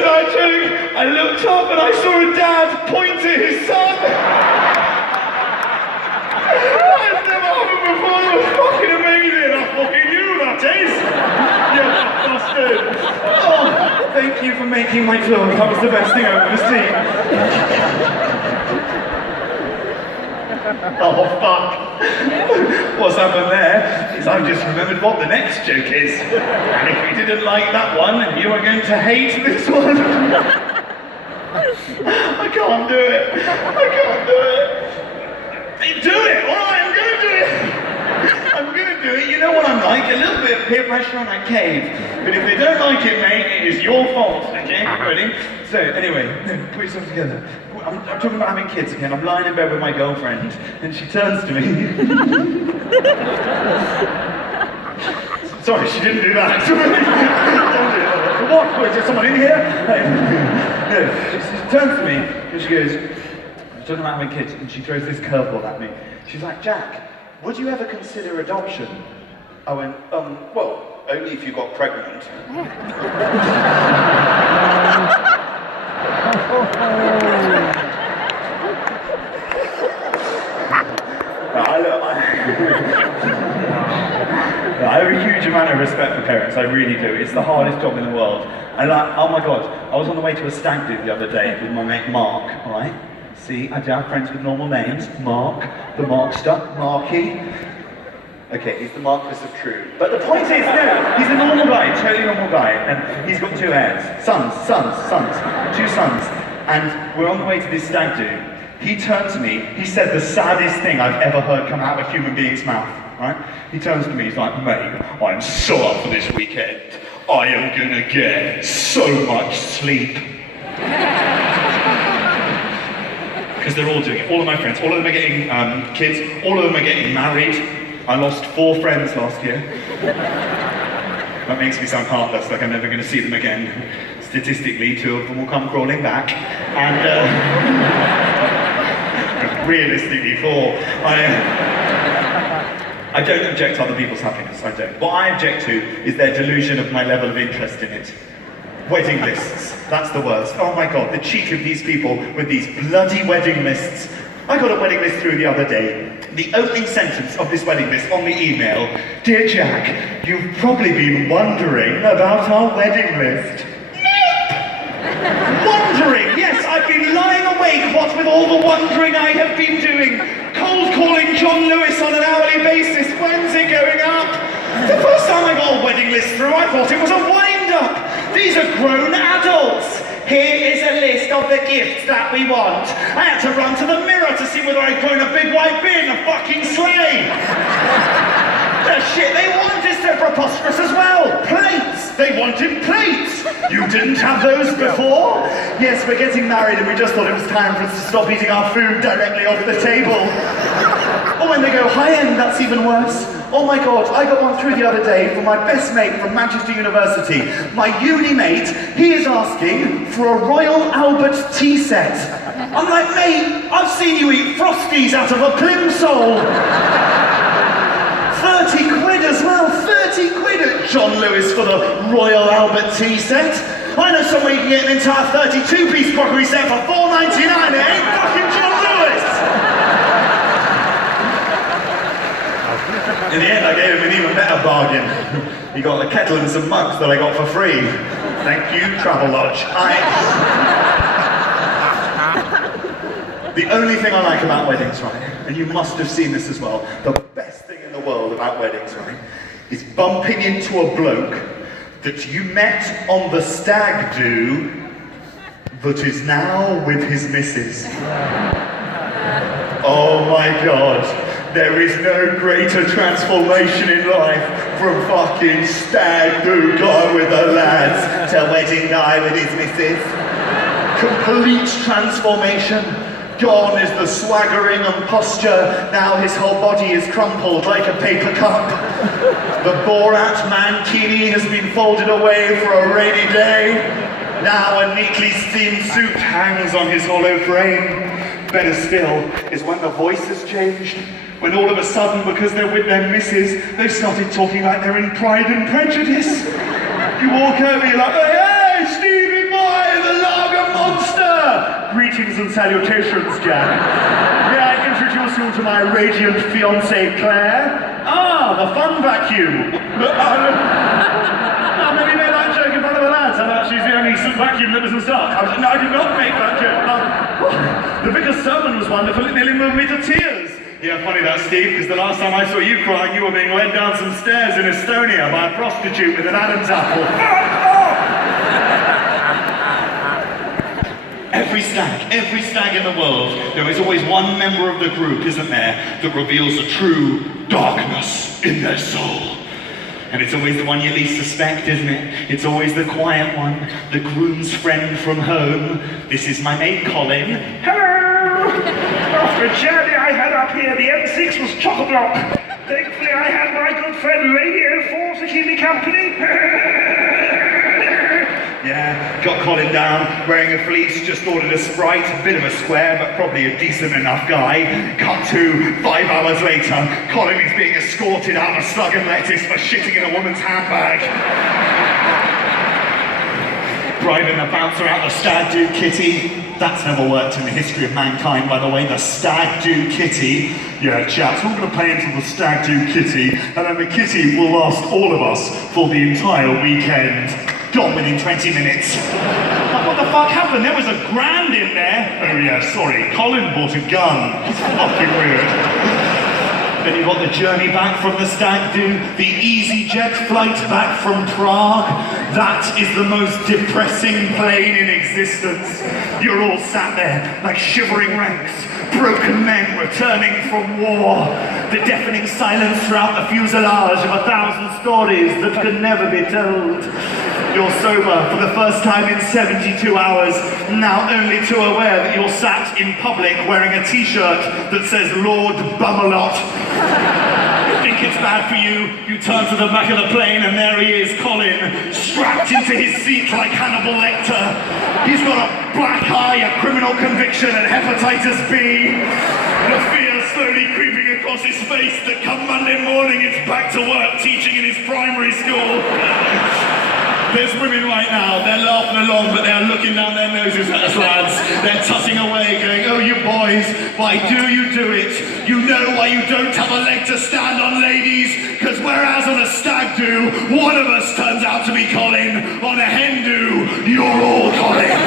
And I looked up and I saw a dad point to his son. That's never happened before. It was fucking amazing. I fucking knew that is. You bastard. Oh, thank you for making my vlog. That was the best thing I've ever seen. Oh fuck. What's happened there is I've just remembered what the next joke is. And if you didn't like that one, you are going to hate this one. I can't do it. I can't do it. Do it! Alright, I'm gonna do it! I'm gonna do it. You know what I'm like? A little bit of peer pressure and I cave. But if they don't like it, mate, it is your fault. Okay? Ready? So, anyway, put yourself together. I'm talking about having kids again. I'm lying in bed with my girlfriend, and she turns to me. Sorry, she didn't do that. What? Is there someone in here? No, she turns to me, and she goes, I'm talking about having kids, and she throws this curveball at me. She's like, Jack, would you ever consider adoption? I went, well, only if you got pregnant. I have a huge amount of respect for parents, I really do. It's the hardest job in the world. And like, oh my god, I was on the way to a stag do the other day with my mate Mark, alright? See, I do have friends with normal names. Mark, the Markster, Marky. Okay, he's the Marquis of True. But the point is, no, he's a normal guy, totally normal guy, and he's got 2 heirs. Sons, 2 sons. And we're on the way to this stag do. He turned to me, he said the saddest thing I've ever heard come out of a human being's mouth, right? He turns to me, he's like, mate, I'm so up for this weekend. I am gonna get so much sleep. Because they're all doing it, all of my friends, all of them are getting kids, all of them are getting married. I lost 4 friends last year. That makes me sound heartless, like I'm never going to see them again. Statistically, 2 of them will come crawling back. And realistically, 4. I don't object to other people's happiness, I don't. What I object to is their delusion of my level of interest in it. Wedding lists, that's the worst. Oh my god, the cheek of these people with these bloody wedding lists. I got a wedding list through the other day. The opening sentence of this wedding list on the email, Dear Jack, you've probably been wondering about our wedding list. Nope! Wondering, yes, I've been lying awake, what with all the wondering I have been doing. Cold calling John Lewis on an hourly basis, when's it going up? The first time I got a wedding list through, I thought it was a wind-up. These are grown adults. Here is a list of the gifts that we want. I had to run to the mirror to see whether I'd grown a big white beard and a fucking sleigh. The shit they want is so preposterous as well. Plates. They wanted plates. You didn't have those before? Yes, we're getting married and we just thought it was time for us to stop eating our food directly off the table. Or when they go high-end, that's even worse. Oh my god, I got one through the other day from my best mate from Manchester University. My uni mate, he is asking for a Royal Albert tea set. I'm like, mate, I've seen you eat Frosties out of a plimsoll. 30 quid as well, 30 quid at John Lewis for the Royal Albert tea set. I know somewhere you can get an entire 32-piece crockery set for $4.99, it ain't fucking John Lewis! In the end, I gave him an even better bargain. He got a kettle and some mugs that I got for free. Thank you, Travelodge. The only thing I like about weddings, right, and you must have seen this as well, the best thing in the world about weddings, right, is bumping into a bloke that you met on the stag do that is now with his missus. Oh my god. There is no greater transformation in life from fucking stag do guy with the lads to wedding guy with his missus. Complete transformation. Gone is the swaggering and posture. Now his whole body is crumpled like a paper cup. The Borat mankini has been folded away for a rainy day. Now a neatly steamed suit hangs on his hollow frame. Better still is when the voice has changed. When all of a sudden, because they're with their missus, they've started talking like they're in Pride and Prejudice. You walk over, you're like, hey, Stevie boy, salutations, Jack. May I introduce you to my radiant fiancée, Claire? Ah, the fun vacuum. Maybe made that joke in front of the lads, and she's the only vacuum that doesn't suck. No, I did not make that joke. The vicar's sermon was wonderful, it nearly moved me to tears. Yeah, funny that, Steve, because the last time I saw you crying, you were being led down some stairs in Estonia by a prostitute with an Adam's apple. Every stag in the world, there is always one member of the group, isn't there, that reveals a true darkness in their soul. And it's always the one you least suspect, isn't it? It's always the quiet one, the groom's friend from home. This is my mate, Colin. Hello! After a journey I had up here, the M6 was chock-a-block. Thankfully I had my good friend Radio 4 to keep me company. Yeah, got Colin down, wearing a fleece, just ordered a Sprite, a bit of a square, but probably a decent enough guy. Cut to 5 hours later, Colin is being escorted out of Slug and Lettuce for shitting in a woman's handbag. Bribing the bouncer out the stag do kitty. That's never worked in the history of mankind, by the way, the stag do kitty. Yeah, chaps, we're going to pay into the stag do kitty, and then the kitty will last all of us for the entire weekend. Gone within 20 minutes. What the fuck happened? There was a grand in there. Oh yeah, sorry. Colin bought a gun. It's fucking weird. Then you got the journey back from the stag do, the EasyJet flight back from Prague. That is the most depressing plane in existence. You're all sat there like shivering ranks, broken men returning from war. The deafening silence throughout the fuselage of 1,000 stories that could never be told. You're sober for the first time in 72 hours, now only too aware that you're sat in public wearing a t-shirt that says Lord Bumalot. You think it's bad for you, you turn to the back of the plane and there he is, Colin, strapped into his seat like Hannibal Lecter. He's got a black eye, a criminal conviction and hepatitis B. The fear slowly creeping across his face that come Monday morning it's back to work teaching in his primary school. There's women right now, they're laughing along, but they're looking down their noses at us lads. They're tutting away, going, oh, you boys, why do you do it? You know why you don't have a leg to stand on, ladies? Because whereas on a stag do, one of us turns out to be Colin, on a hen do, you're all Colin.